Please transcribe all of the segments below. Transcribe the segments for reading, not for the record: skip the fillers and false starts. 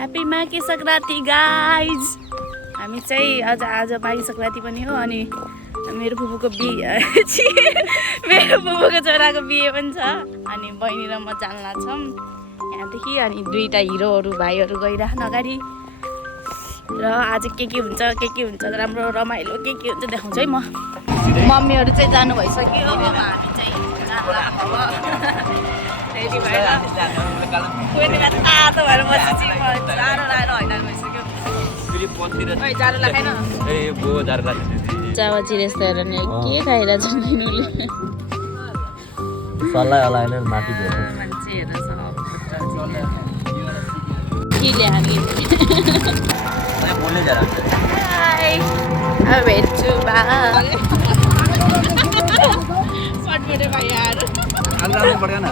Happy Maghe Sankranti guys. हामी चाहिँ आज माघे सङ्क्रान्ति पनि हो अनि मेरो फुपूको बिहे मेरो फुपूको छोराको बिहे पनि छ अनि बहिनी र म जान लाग्छौँ यहाँदेखि। अनि दुईटा हिरोहरू भाइहरू गइराख्न अगाडि र आज के हुन्छ राम्रो रमाइलो के हुन्छ देखाउँछु है म। मम्मीहरू चाहिँ जानु भइसक्यो अब हामी चाहिँ जान लाग्छौँ रेडी भएर कोइनेमा तातो भएर बसेपछि म जाडो लागेर हैरान भइसक्यो। जाडो लाग्दैन चावाची रेस्टुरेन्ट हेर्ने के खाइरहेछ दिनुले सल्लाह हलाएन माथि गयो मान्छेहरू छ के ल्याउने बोल्ने जरा हाय अब भेट्छु बा पटपटे भाइहरू आउनु पर्यो न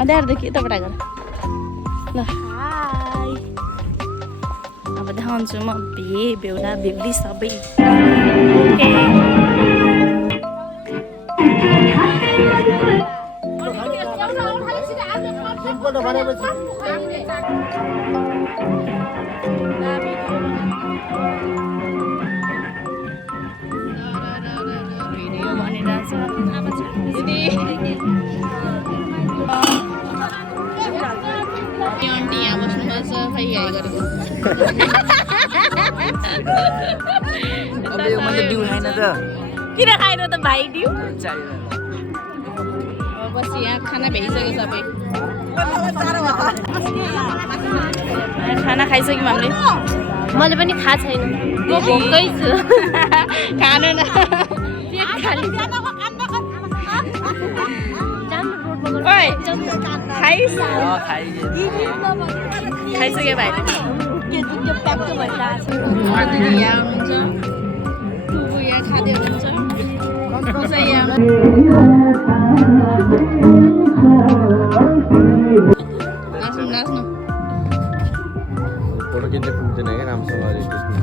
अँध्यारोदेखि यताबाट गर ल हाई। अब देखाउँछु म बेहुला बेहुली सबै ओके। भिडियो बनिरहेछ दिदी आन्टी यहाँ बस्नुभएको छ खै गाई गरेको किन खाएर त भाइ डिउ बस यहाँ खाना भ्याइसक्यो सबै खाना खाइसक्यौँ हामीले। मैले पनि थाहा छैन भोकै छु खानु न ओइ खाइसक्यो भाइ यहाँ हुनुहुन्छ टुबु यहाँ खाँदै हुनुहुन्छ नाच्नु फोटो खिच्न पुग्दैन क्या राम्रोसँग